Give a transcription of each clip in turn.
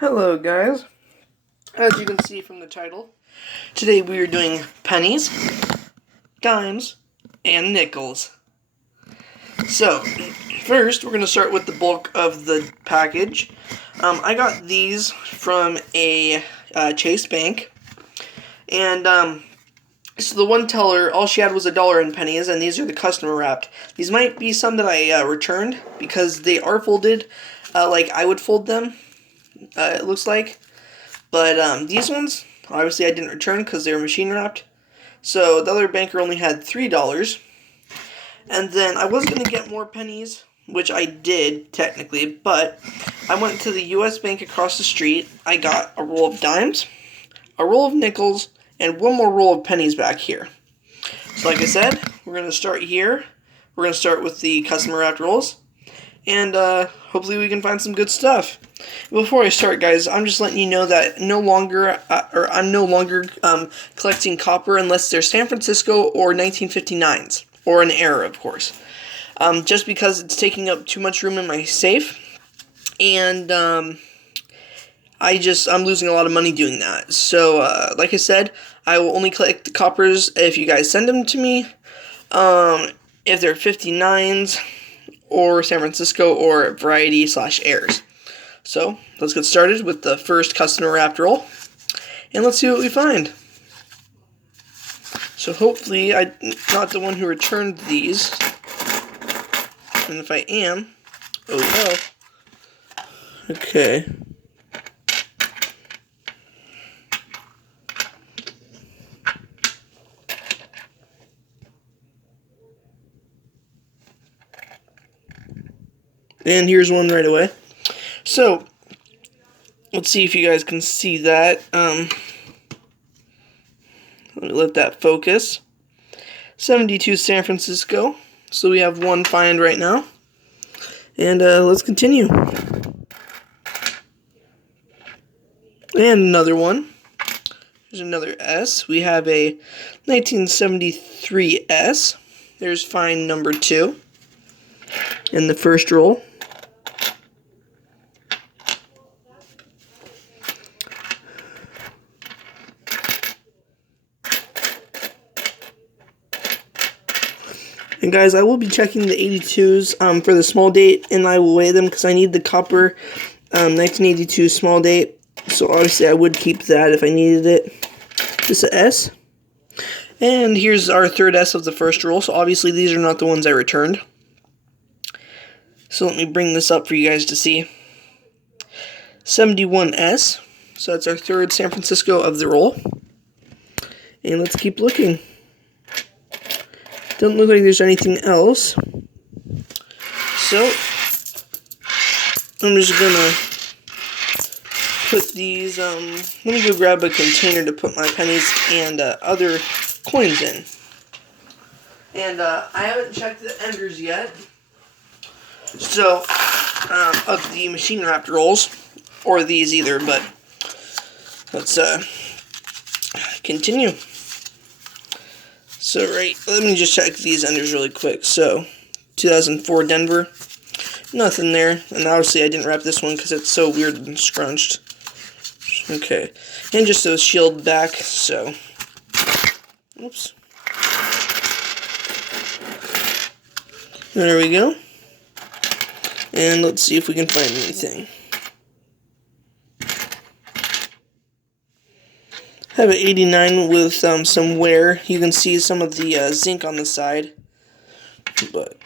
Hello guys, as you can see from the title, today we are doing pennies, dimes, and nickels. So, first we're going to start with the bulk of the package. I got these from a Chase Bank, and so the one teller, all she had was $1 in pennies, and these are the customer wrapped. These might be some that I returned, because they are folded like I would fold them, it looks like. But these ones, obviously I didn't return because they were machine wrapped. So the other banker only had $3. And then I was going to get more pennies, which I did technically, but I went to the U.S. Bank across the street. I got a roll of dimes, a roll of nickels, and one more roll of pennies back here. So like I said, we're going to start here. We're going to start with the customer wrapped rolls. And hopefully we can find some good stuff. Before I start, guys, I'm just letting you know that I'm no longer collecting copper unless they're San Francisco or 1959s, or an error, of course. Just because it's taking up too much room in my safe, and I'm losing a lot of money doing that. So, like I said, I will only collect the coppers if you guys send them to me. If they're 59s, or San Francisco, or variety/errors. So, let's get started with the first customer wrapped roll, and let's see what we find. So hopefully I'm not the one who returned these, and if I am, oh well. Okay. And here's one right away. So, let's see if you guys can see that. Let me let that focus. 72 San Francisco. So we have one find right now. And let's continue. And another one. There's another S. We have a 1973 S. There's find number 2 in the first roll. And guys, I will be checking the 82s for the small date, and I will weigh them because I need the copper 1982 small date. So obviously I would keep that if I needed it. This is an S. And here's our third S of the first roll. So obviously these are not the ones I returned. So let me bring this up for you guys to see. 71S. So that's our third San Francisco of the roll. And let's keep looking. Doesn't look like there's anything else. So, I'm just gonna put these, let me go grab a container to put my pennies and other coins in. And I haven't checked the enders yet. So, of the machine wrapped rolls, or these either, but let's continue. So, let me just check these enders really quick. So, 2004 Denver, nothing there. And obviously I didn't wrap this one because it's so weird and scrunched. Okay, and just a shield back, so, oops. There we go. And let's see if we can find anything. I have an 89 with some wear. You can see some of the zinc on the side, but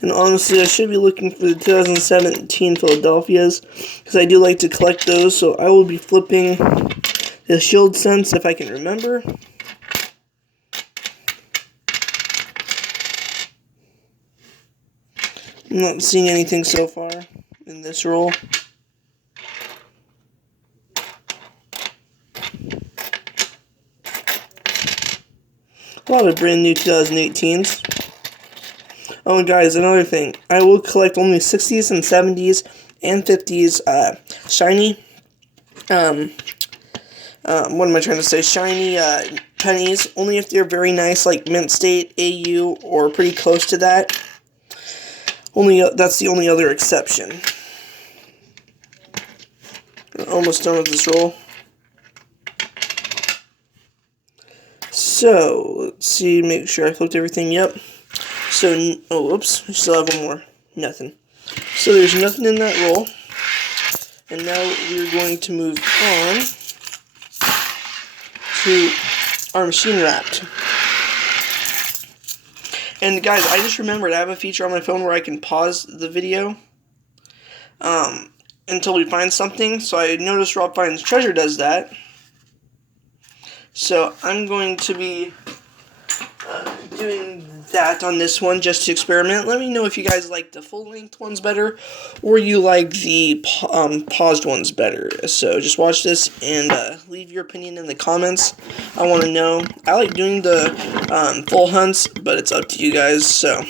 and honestly, I should be looking for the 2017 Philadelphias because I do like to collect those. So I will be flipping the shield cents if I can remember. I'm not seeing anything so far in this roll. A lot of brand new 2018s. Oh, and guys, another thing. I will collect only 60s and 70s and 50s shiny what am I trying to say? Shiny pennies, only if they're very nice, like Mint State, AU, or pretty close to that. That's the only other exception. We're almost done with this roll. So, let's see, make sure I flipped everything. Yep. So, oh, whoops, I still have one more. Nothing. So there's nothing in that roll. And now we're going to move on to our machine wrapped. And guys, I just remembered I have a feature on my phone where I can pause the video until we find something. So I noticed Rob Finds Treasure does that. So I'm going to be doing that on this one just to experiment. Let me know if you guys like the full-length ones better or you like the paused ones better. So just watch this and leave your opinion in the comments. I want to know. I like doing the full hunts, but it's up to you guys. So,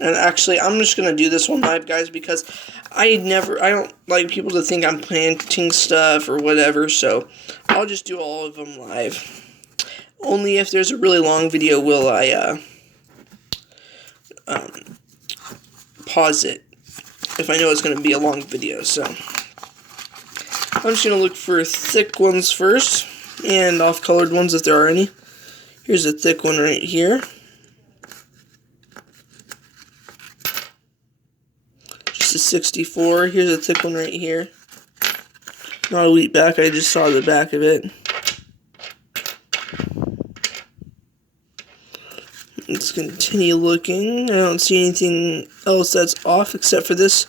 and actually, I'm just gonna do this one live, guys, because I don't like people to think I'm planting stuff or whatever. So I'll just do all of them live. Only if there's a really long video will I pause it, if I know it's going to be a long video. So I'm just going to look for thick ones first, and off-colored ones if there are any. Here's a thick one right here. Just a 64. Here's a thick one right here. Not a wheat back, I just saw the back of it. Let's continue looking. I don't see anything else that's off except for this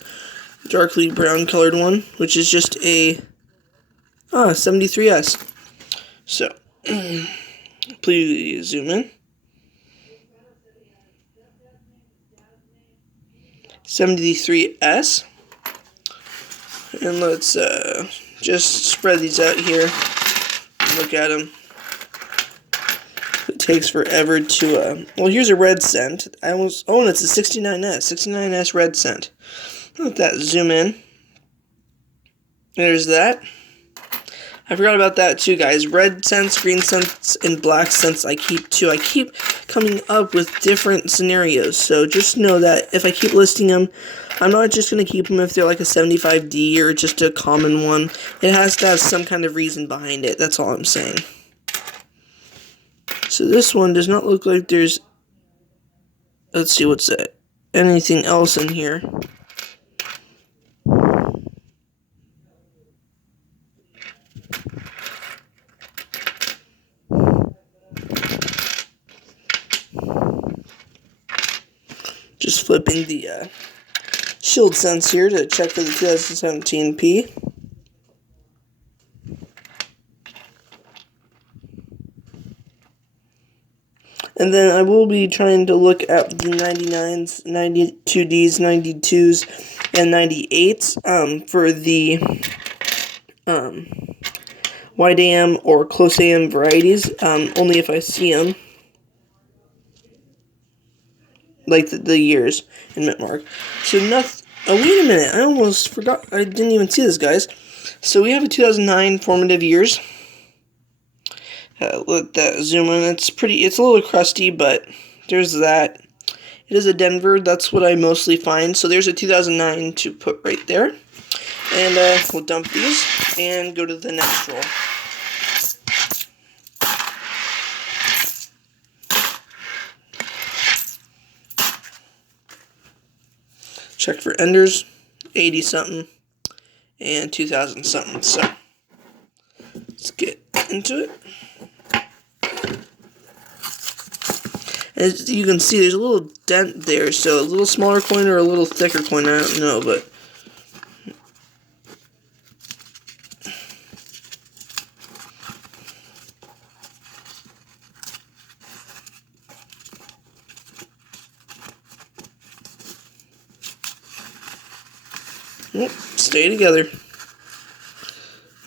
darkly brown colored one, which is just a 73S. So, please zoom in. 73S. And let's just spread these out here. Look at them. It takes forever to, well, here's a red cent. And it's a 69S red cent. Let that zoom in. There's that. I forgot about that too, guys. Red cents, green cents, and black cents I keep too. I keep coming up with different scenarios, so just know that if I keep listing them, I'm not just going to keep them if they're like a 75D or just a common one. It has to have some kind of reason behind it. That's all I'm saying. So this one does not look like there's, let's see, what's that? Anything else in here? Just flipping the shield cents here to check for the 2017P. And then I will be trying to look at the 99s, 92Ds, 92s, and 98s for the wide AM or close AM varieties, only if I see them. Like the years in mint mark. So nothing. Oh, wait a minute. I almost forgot. I didn't even see this, guys. So we have a 2009 formative years. Let that zoom in. It's a little crusty, but there's that. It is a Denver. That's what I mostly find. So there's a 2009 to put right there. And we'll dump these and go to the next roll. Check for enders, 80 something, and 2000 something. So let's get into it. As you can see, there's a little dent there, so a little smaller coin or a little thicker coin, I don't know, but stay together.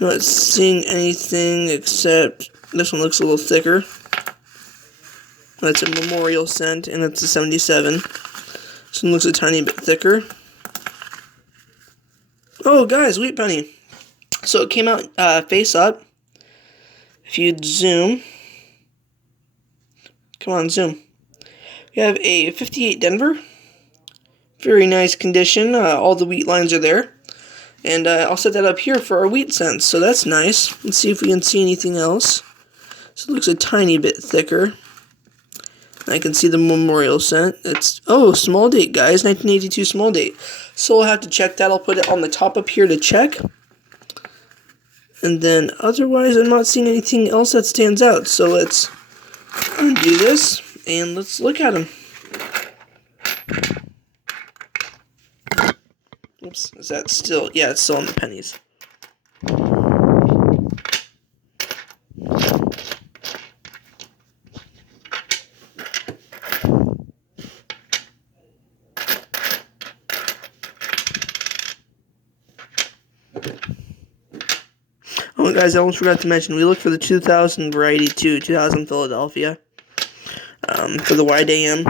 I'm not seeing anything except this one looks a little thicker. That's a memorial cent, and it's a 77. This one looks a tiny bit thicker. Oh, guys, wheat penny. So it came out face up. If you zoom, come on, zoom. We have a 58 Denver. Very nice condition. All the wheat lines are there. And I'll set that up here for our wheat cents. So that's nice. Let's see if we can see anything else. So it looks a tiny bit thicker. I can see the memorial cent. It's, small date, guys. 1982 small date. So we'll have to check that. I'll put it on the top up here to check. And then otherwise, I'm not seeing anything else that stands out. So let's undo this and let's look at them. Oops, is that still? Yeah, it's still on the pennies. Oh, guys, I almost forgot to mention, we look for the 2000 variety too, 2000 Philadelphia, for the wide AM.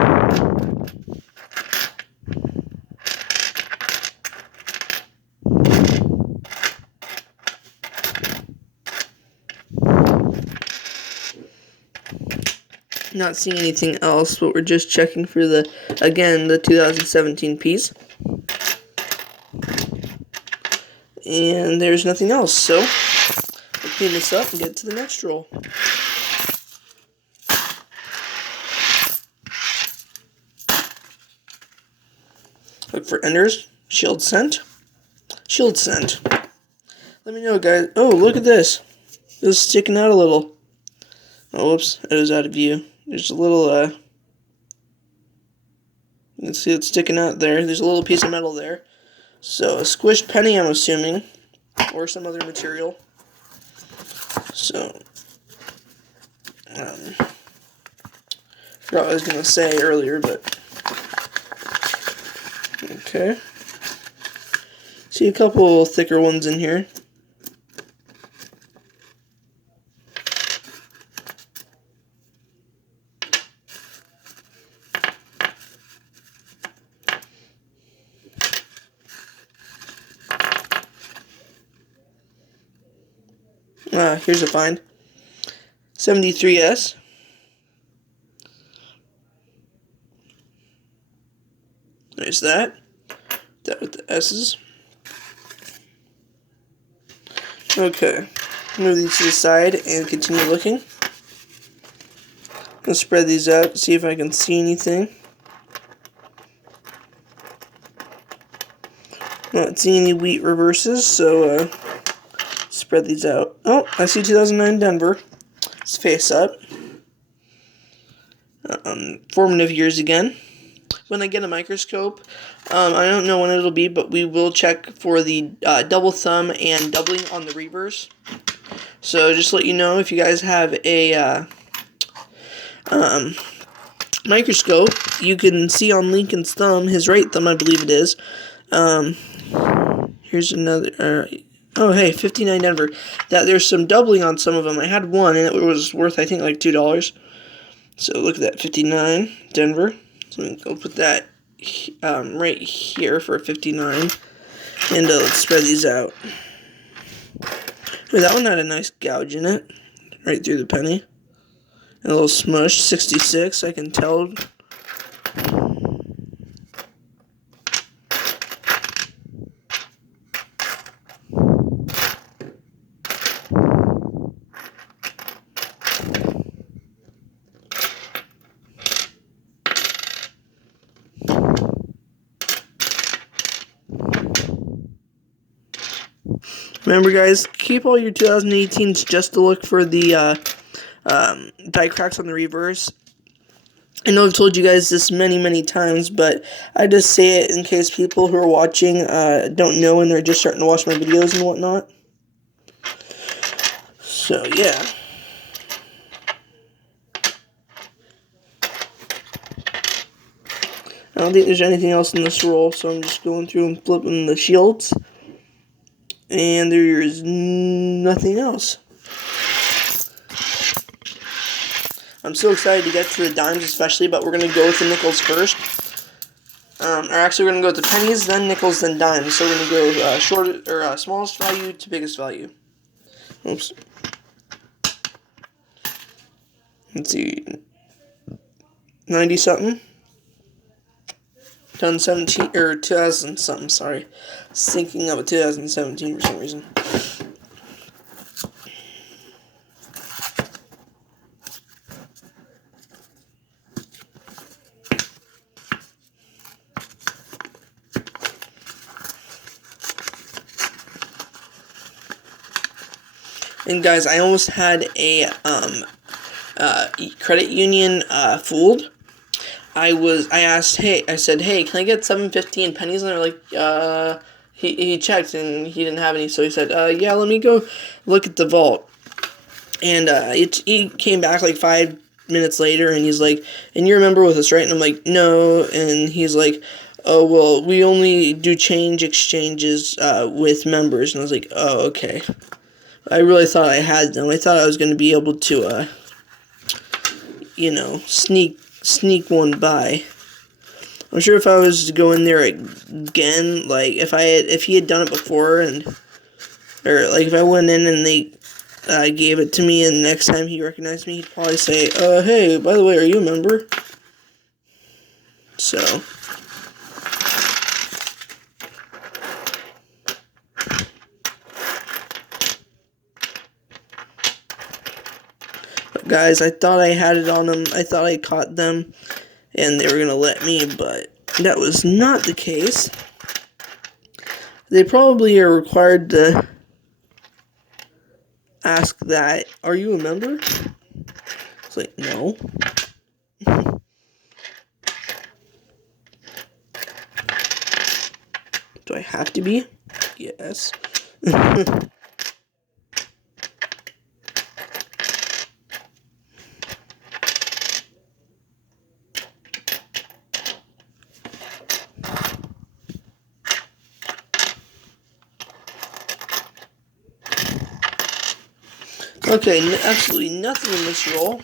Not seeing anything else, but we're just checking for the 2017 piece. And there's nothing else, so we'll clean this up and get to the next roll. Look for Enders, Shield Cent. Let me know, guys. Oh, look at this. It's sticking out a little. Oh, whoops, it was out of view. There's a little, you can see it sticking out there. There's a little piece of metal there. So, a squished penny, I'm assuming, or some other material. So, forgot what I was going to say earlier, but, okay. See a couple thicker ones in here. Here's a find. 73S. There's that. That with the S's. Okay. Move these to the side and continue looking. Let's spread these out, see if I can see anything. Not seeing any wheat reverses, so spread these out. Oh, I see 2009 Denver. It's face up. Formative years again. When I get a microscope, I don't know when it'll be, but we will check for the double thumb and doubling on the reverse. So just to let you know, if you guys have a microscope, you can see on Lincoln's thumb, his right thumb, I believe it is. Here's another. Oh, hey, 59 Denver. That there's some doubling on some of them. I had one, and it was worth, I think, like $2. So look at that, 59 Denver. So I'll put that right here for 59. And let's spread these out. Ooh, that one had a nice gouge in it, right through the penny. And a little smush, 66, I can tell. Remember, guys, keep all your 2018s just to look for the die cracks on the reverse. I know I've told you guys this many times, but I just say it in case people who are watching don't know and they're just starting to watch my videos and whatnot. So, yeah. I don't think there's anything else in this roll, so I'm just going through and flipping the shields. And there's nothing else. I'm so excited to get to the dimes especially, but we're going to go with the nickels first. Or actually, we're gonna go with the pennies, then nickels, then dimes. So we're gonna go smallest value to biggest value. Oops. Let's see. 90 something. 2017 or 2000 something. Sorry, I was thinking of a 2017 for some reason. And guys, I almost had a credit union fooled. I said, hey, can I get 7.50 in pennies? And they're like, he checked and he didn't have any, so he said, yeah, let me go look at the vault. And he came back like 5 minutes later, and he's like, and you're a member with us, right? And I'm like, no. And he's like, oh, well, we only do change exchanges with members. And I was like, oh, okay. I really thought I had them. I thought I was going to be able to, sneak one by. I'm sure if I was to go in there again, like if he had done it before, or like if I went in and they gave it to me, and the next time he recognized me, he'd probably say, hey, by the way, are you a member? So. But guys, I thought I had it on them. I thought I caught them, and they were going to let me, but that was not the case. They probably are required to ask that, are you a member? It's like, no. Do I have to be? Yes. Okay, absolutely nothing in this roll.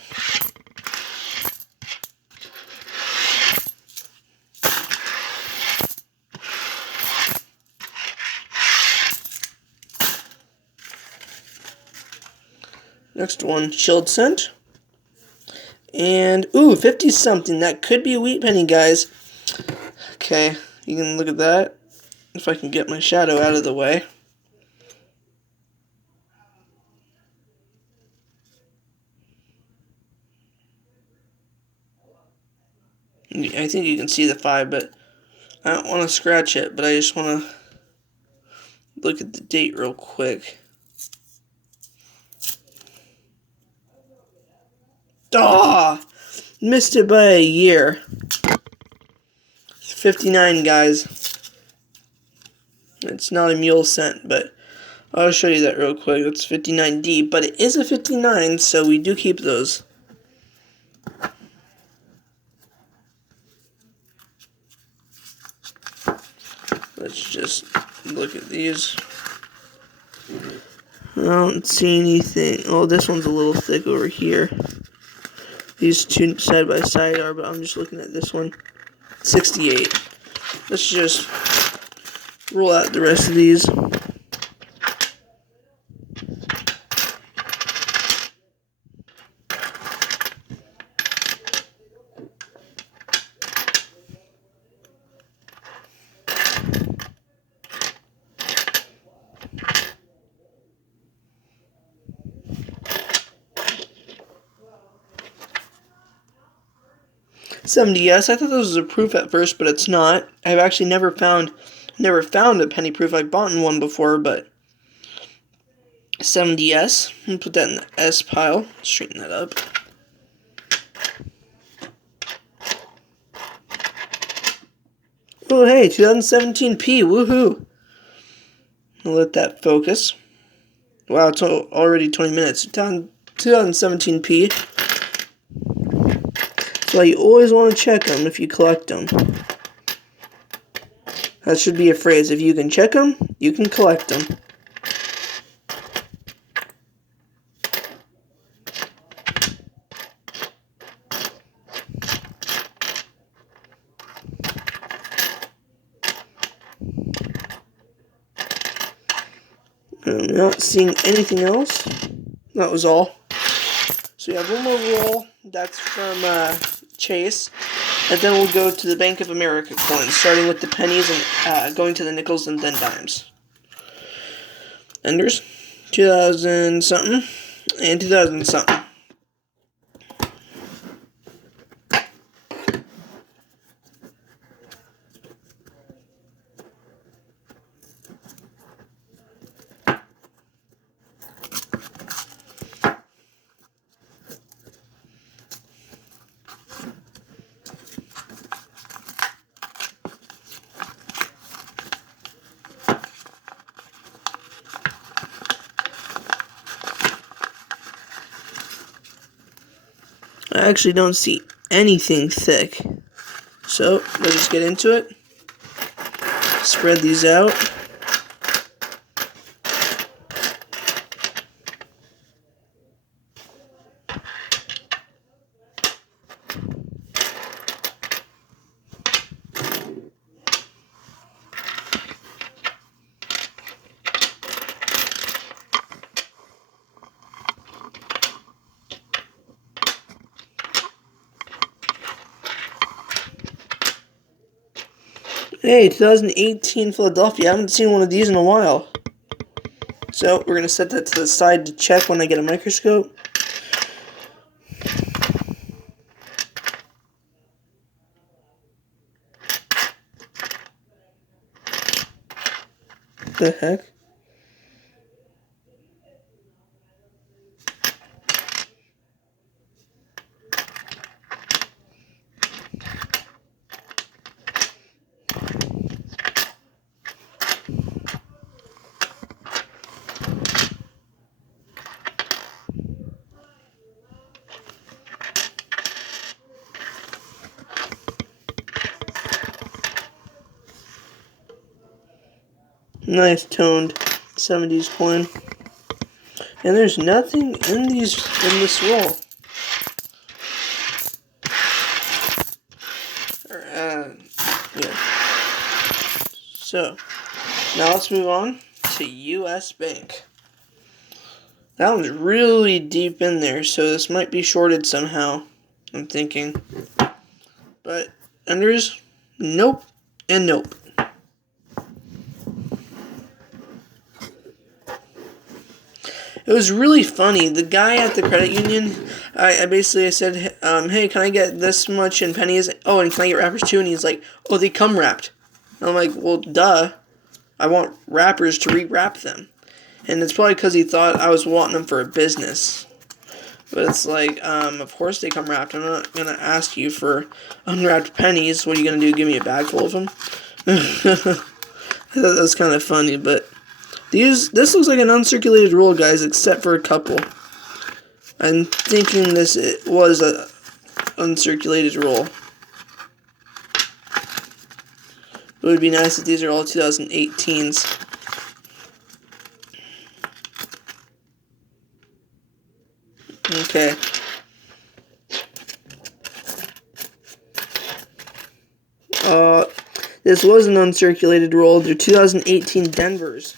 Next one, chilled scent. And, ooh, 50 something. That could be a wheat penny, guys. Okay, you can look at that. If I can get my shadow out of the way. I think you can see the 5, but I don't want to scratch it, but I just want to look at the date real quick. Ah! Missed it by a year. It's 59, guys. It's not a mule scent, but I'll show you that real quick. It's 59D, but it is a 59, so we do keep those. Let's just look at these. I don't see anything. Oh, this one's a little thick over here. These two side by side are, but I'm just looking at this one. 68. Let's just roll out the rest of these. $70. I thought this was a proof at first, but it's not. I've actually never found a penny proof. I've bought one before, but $70. I'm gonna put that in the S pile. Straighten that up. Oh hey, 2017P. Woohoo! I'll let that focus. Wow, it's already 20 minutes. 2017P. So you always want to check them if you collect them. That should be a phrase. If you can check them, you can collect them. I'm not seeing anything else. That was all. So we have one more roll. That's from Chase. And then we'll go to the Bank of America coins, starting with the pennies and going to the nickels and then dimes. Enders, 2000 something and 2000 something. I actually don't see anything thick. So, let's just get into it. Spread these out. Hey, 2018 Philadelphia. I haven't seen one of these in a while. So, we're going to set that to the side to check when I get a microscope. What the heck? Nice toned 70s coin. And there's nothing in this roll. Yeah. So, now let's move on to U.S. Bank. That one's really deep in there, so this might be shorted somehow, I'm thinking. But, unders, nope, and nope. It was really funny. The guy at the credit union, I basically said, hey, can I get this much in pennies? Oh, and can I get wrappers too? And he's like, oh, they come wrapped. And I'm like, well, duh. I want wrappers to re-wrap them. And it's probably because he thought I was wanting them for a business. But it's like, of course they come wrapped. I'm not going to ask you for unwrapped pennies. What are you going to do, give me a bag full of them? I thought that was kind of funny, but this looks like an uncirculated roll, guys, except for a couple. I'm thinking it was a uncirculated roll. It would be nice if these are all 2018s. Okay. This was an uncirculated roll. They're 2018 Denvers.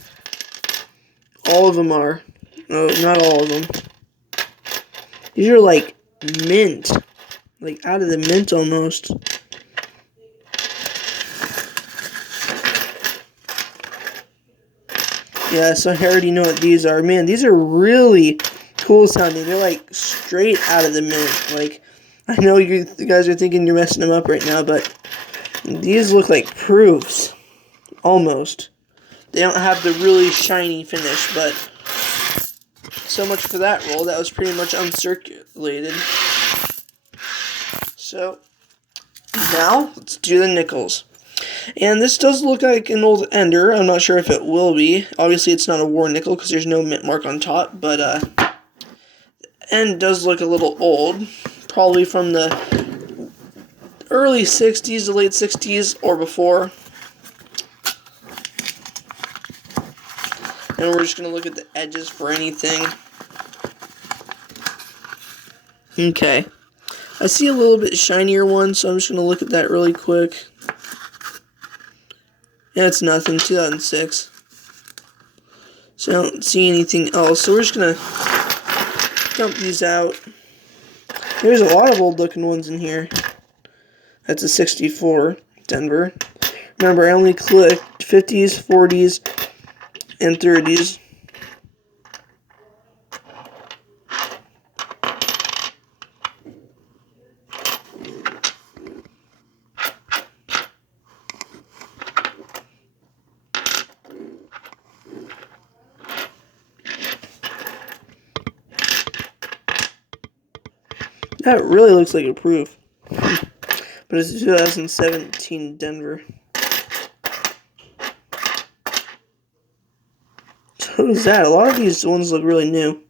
All of them are. No, not all of them. These are like mint. Like out of the mint almost. Yeah, so I already know what these are. Man, these are really cool sounding. They're like straight out of the mint. Like, I know you guys are thinking you're messing them up right now, but these look like proofs. Almost. They don't have the really shiny finish, but so much for that roll. That was pretty much uncirculated. So, now, let's do the nickels. And this does look like an old ender. I'm not sure if it will be. Obviously, it's not a war nickel because there's no mint mark on top, but the end does look a little old. Probably from the early 60s to late 60s or before. And we're just going to look at the edges for anything. Okay. I see a little bit shinier one, so I'm just going to look at that really quick. Yeah, it's nothing. 2006. So I don't see anything else. So we're just gonna dump these out. There's a lot of old looking ones in here. That's a 64 Denver. Remember, I only clicked 50s, 40s, and 30s. That really looks like a proof. But it's 2017 Denver. So is that. A lot of these ones look really new.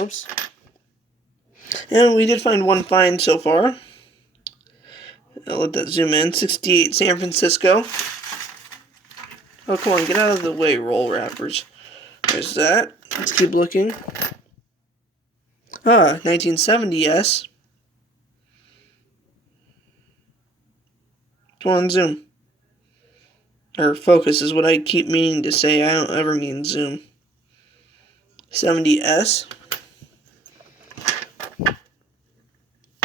Oops. And we did find one find so far. I'll let that zoom in. 68 San Francisco. Oh, come on, get out of the way, roll wrappers. There's that. Let's keep looking. 1970, yes. Come on, zoom. Or focus is what I keep meaning to say. I don't ever mean zoom. 70S.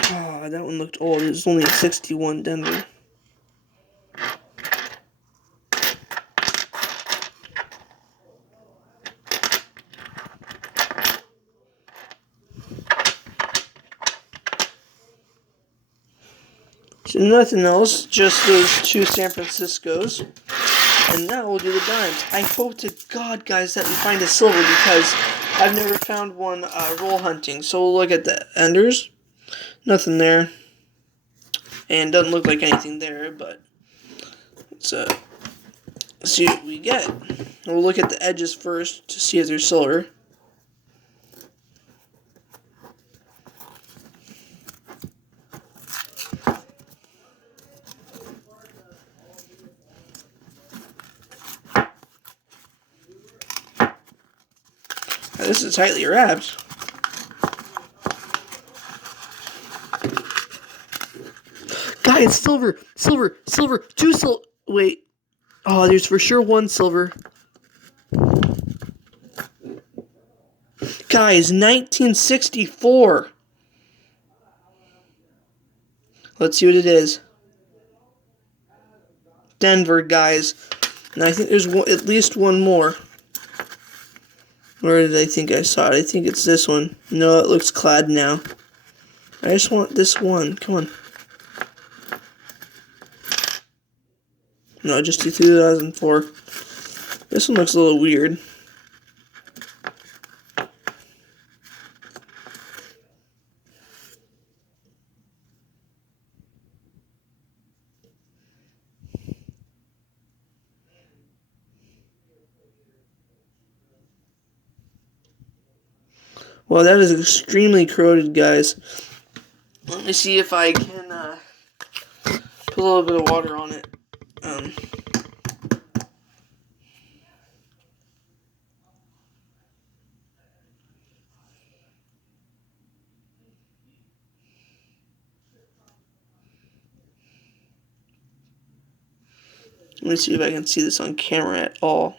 Oh, that one looked old. It was only a 61 Denver. So nothing else, just those two San Franciscos. And now we'll do the dimes. I hope to God, guys, that we find a silver because I've never found one roll hunting. So we'll look at the enders. Nothing there. And doesn't look like anything there, but let's see what we get. We'll look at the edges first to see if there's silver. Now, this is tightly wrapped. Guys, silver, silver, silver, two silver. Wait. Oh, there's for sure one silver. Guys, 1964. Let's see what it is. Denver, guys. And I think there's at least one more. Where did I think I saw it? I think it's this one. No, it looks clad now. I just want this one. Come on. No, just 2004. This one looks a little weird. Well, that is extremely corroded, guys. Let me see if I can put a little bit of water on it. Let me see if I can see this on camera at all.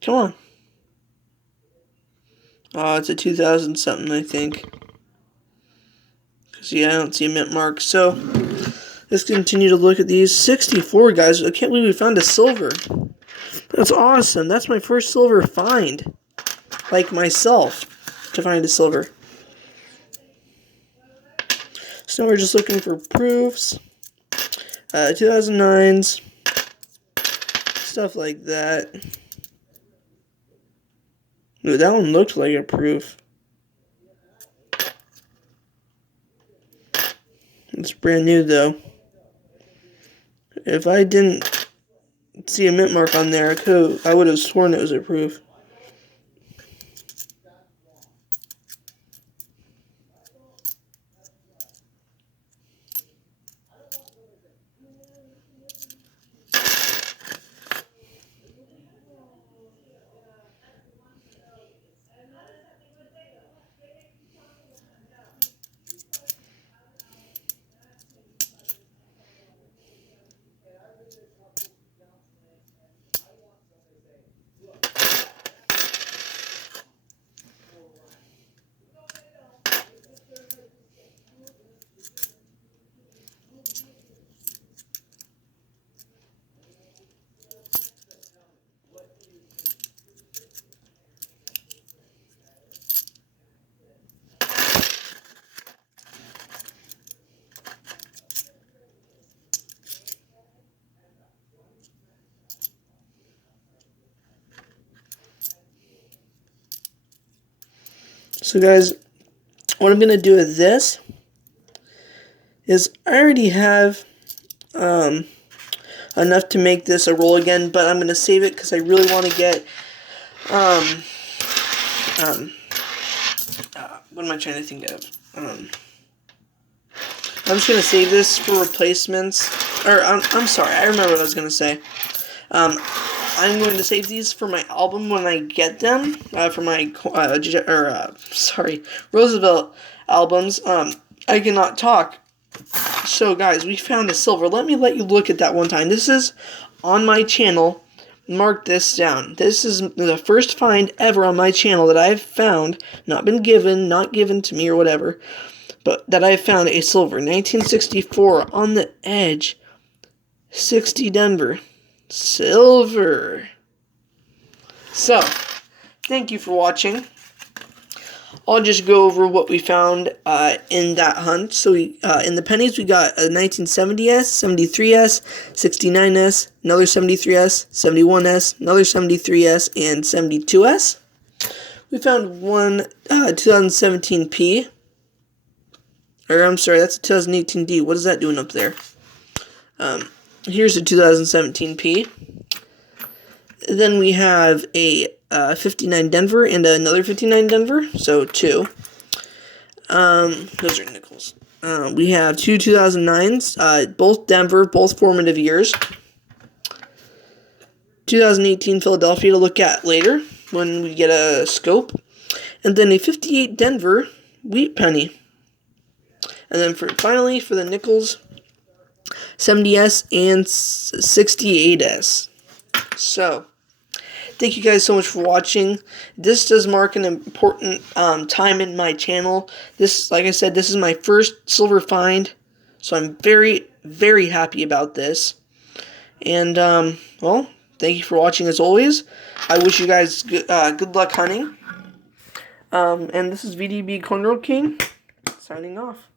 Come on. It's a 2000 something, I think. See, I don't see a mint mark. So, let's continue to look at these. 64, guys. I can't believe we found a silver. That's awesome. That's my first silver find. Like myself, to find a silver. So we're just looking for proofs. 2009s. Stuff like that. Ooh, that one looked like a proof. It's brand new, though. If I didn't see a mint mark on there, I would have sworn it was a proof. So guys, what I'm going to do with this is I already have enough to make this a roll again, but I'm going to save it because I really want to get what am I trying to think of? I'm just going to save this for replacements. Or, I'm sorry, I remember what I was going to say. I'm going to save these for my album when I get them. For my, Roosevelt albums. I cannot talk. So, guys, we found a silver. Let you look at that one time. This is on my channel. Mark this down. This is the first find ever on my channel that I've found, not given to me or whatever, but that I've found a silver. 1964 on the edge. 60 Denver. Silver. So, thank you for watching. I'll just go over what we found in that hunt. So in the pennies, we got a 1970S, 73S, 69S, another 73S, 71S, another 73S, and 72S. We found one 2017P. Or I'm sorry, that's a 2018D. What is that doing up there? Here's a 2017P. Then we have a 59 Denver and another 59 Denver, so two. Those are nickels. We have two 2009s, both Denver, both formative years. 2018 Philadelphia to look at later when we get a scope. And then a 58 Denver wheat penny. And then finally for the nickels, 70S and 68S. So, thank you guys so much for watching. This does mark an important time in my channel. This, like I said, this is my first silver find, so I'm very, very happy about this. And, well, thank you for watching as always. I wish you guys good luck hunting. And this is V.D.B.CoinRollKing, signing off.